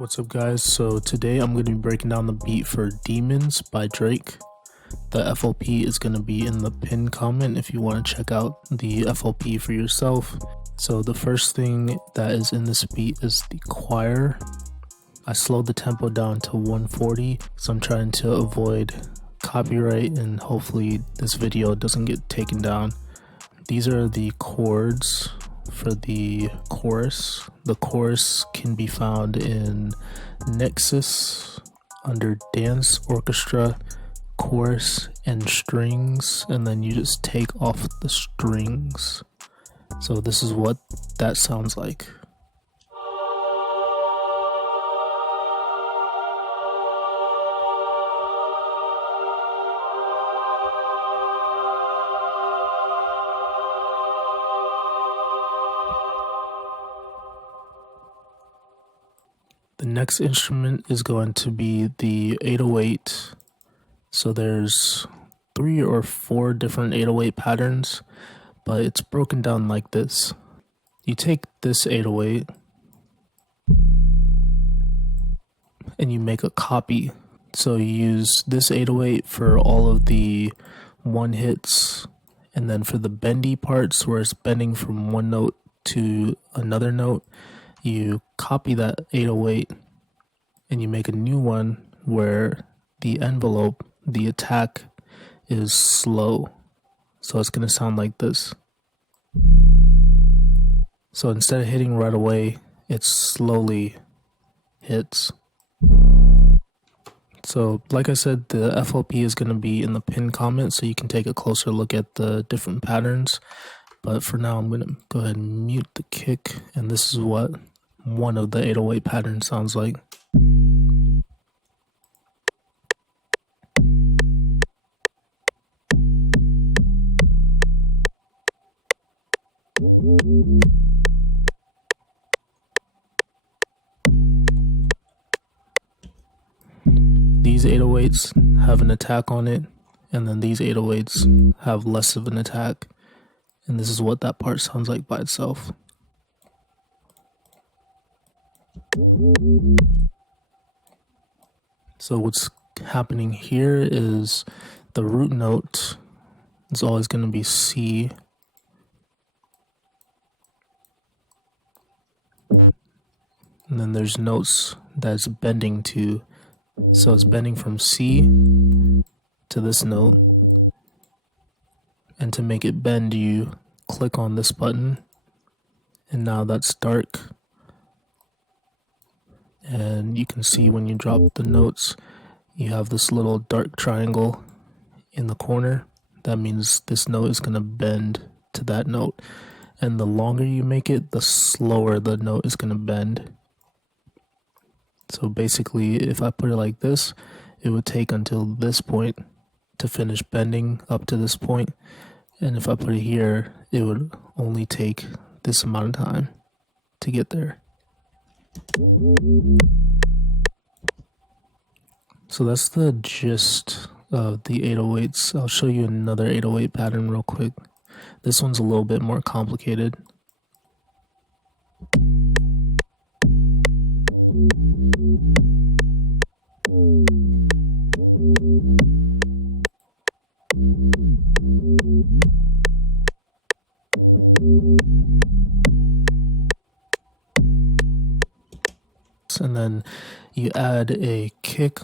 What's up guys, so today I'm going to be breaking down the beat for Demons by Drake. The FLP is going to be in the pinned comment if you want to check out the FLP for yourself. So the first thing that is in this beat is the choir. I slowed the tempo down to 140 because I'm trying to avoid copyright and hopefully this video doesn't get taken down. These are the chords for the chorus. The chorus can be found in Nexus under Dance Orchestra, Chorus, and Strings, and then you just take off the strings. So this is what that sounds like. The next instrument is going to be the 808. So there's 3 or 4 different 808 patterns, but it's broken down like this. You take this 808 and you make a copy. So you use this 808 for all of the one hits, and then for the bendy parts where it's bending from one note to another note, you copy that 808 and you make a new one where the envelope, the attack, is slow. So it's going to sound like this. So instead of hitting right away, it slowly hits. So like I said, the FLP is going to be in the pinned comment so you can take a closer look at the different patterns. But for now, I'm going to go ahead and mute the kick, and this is what one of the 808 patterns sounds like. These 808s have an attack on it, and then these 808s have less of an attack, and this is what that part sounds like by itself. So what's happening here is the root note is always going to be C. And then there's notes that's bending to, so it's bending from C to this note. And to make it bend, you click on this button, and now that's dark. And you can see when you drop the notes, you have this little dark triangle in the corner. That means this note is going to bend to that note. And the longer you make it, the slower the note is going to bend. So basically, if I put it like this, it would take until this point to finish bending up to this point. And if I put it here, it would only take this amount of time to get there. So that's the gist of the 808s. I'll show you another 808 pattern real quick. This one's a little bit more complicated. And then you add a kick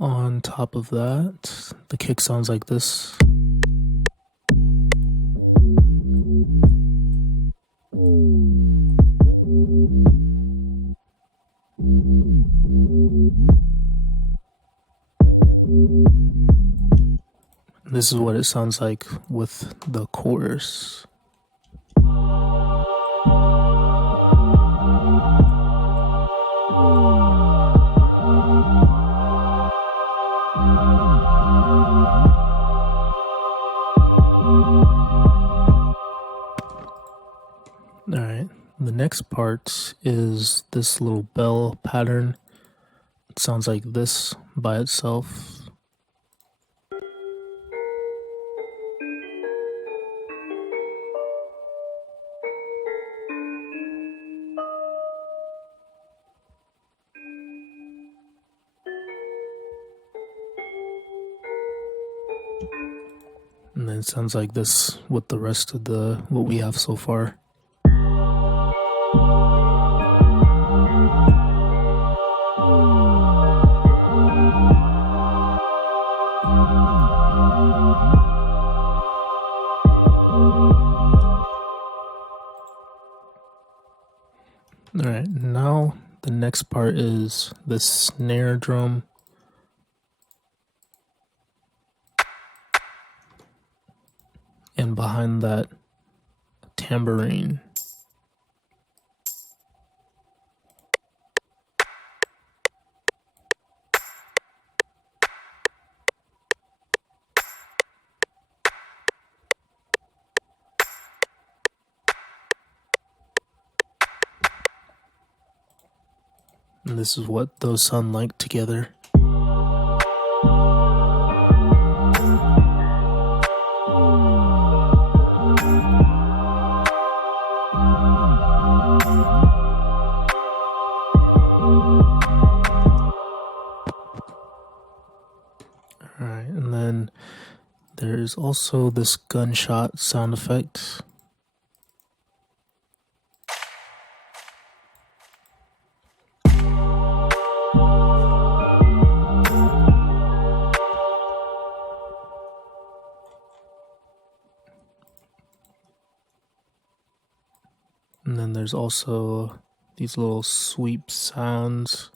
on top of that. The kick sounds like this. This is what it sounds like with the chorus. Alright, the next part is this little bell pattern. It sounds like this by itself. And then it sounds like this with the rest of what we have so far. Alright, now the next part is the snare drum. And behind that, tambourine. And this is what those sound like together. Alright, and then there's also this gunshot sound effect. And then there's also these little sweep sounds.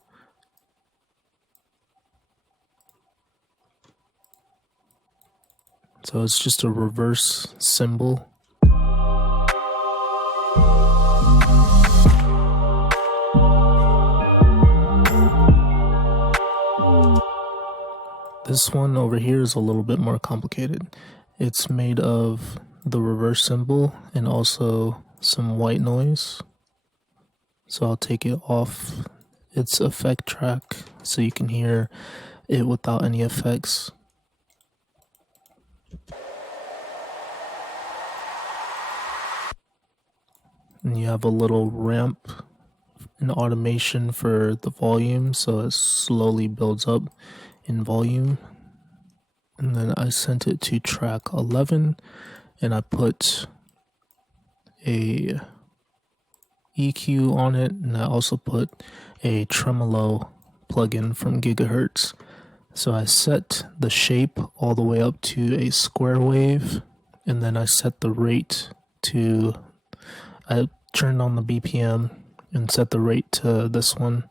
So it's just a reverse cymbal. This one over here is a little bit more complicated. It's made of the reverse cymbal and also some white noise. So I'll take it off its effect track so you can hear it without any effects. And you have a little ramp and automation for the volume, so it slowly builds up in volume. And then I sent it to track 11 and I put a EQ on it, and I also put a tremolo plugin from Gigahertz. So I set the shape all the way up to a square wave, and then I set the rate to, I turned on the BPM and set the rate to this one,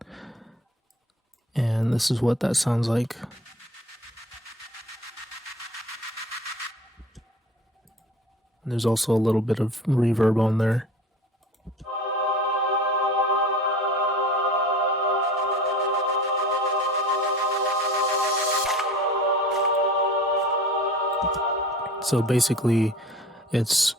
and this is what that sounds like. There's also a little bit of reverb on there. So basically, it's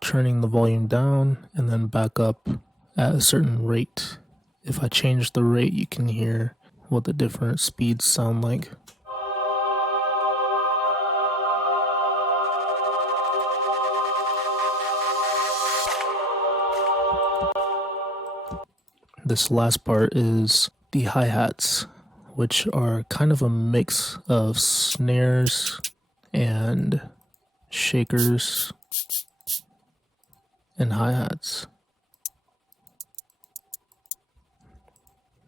turning the volume down and then back up at a certain rate. If I change the rate, you can hear what the different speeds sound like. This last part is the hi-hats, which are kind of a mix of snares and shakers and hi-hats.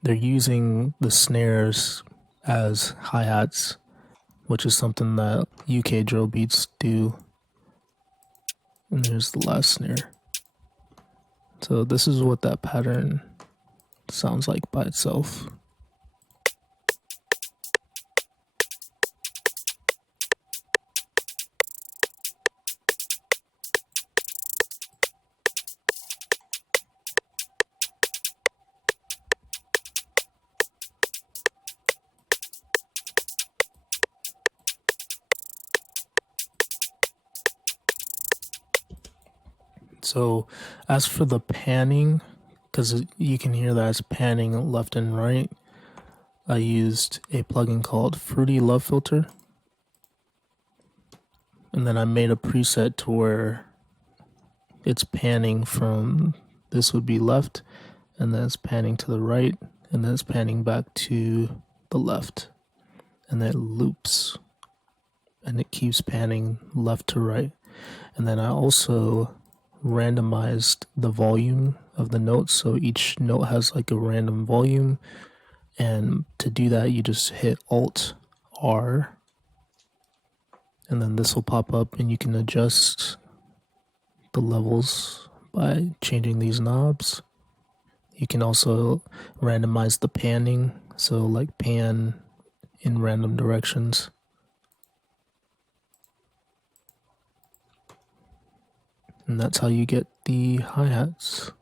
They're using the snares as hi-hats, which is something that UK drill beats do. And there's the last snare. So this is what that pattern sounds like by itself. So as for the panning, because you can hear that it's panning left and right, I used a plugin called Fruity Love Filter. And then I made a preset to where it's panning from, this would be left, and then it's panning to the right, and then it's panning back to the left. And then it loops and it keeps panning left to right. And then I also randomized the volume of the notes, so each note has like a random volume, and to do that you just hit Alt R, and then this will pop up and you can adjust the levels by changing these knobs. You can also randomize the panning, so like pan in random directions. And that's how you get the hi-hats.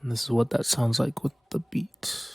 And this is what that sounds like with the beat.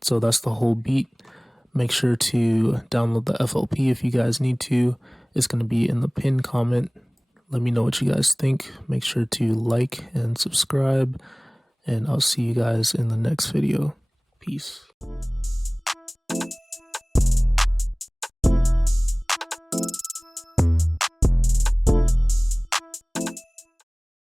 So that's the whole beat. Make sure to download the FLP if you guys need to. It's going to be in the pinned comment. Let me know what you guys think. Make sure to like and subscribe, and I'll see you guys in the next video. Peace.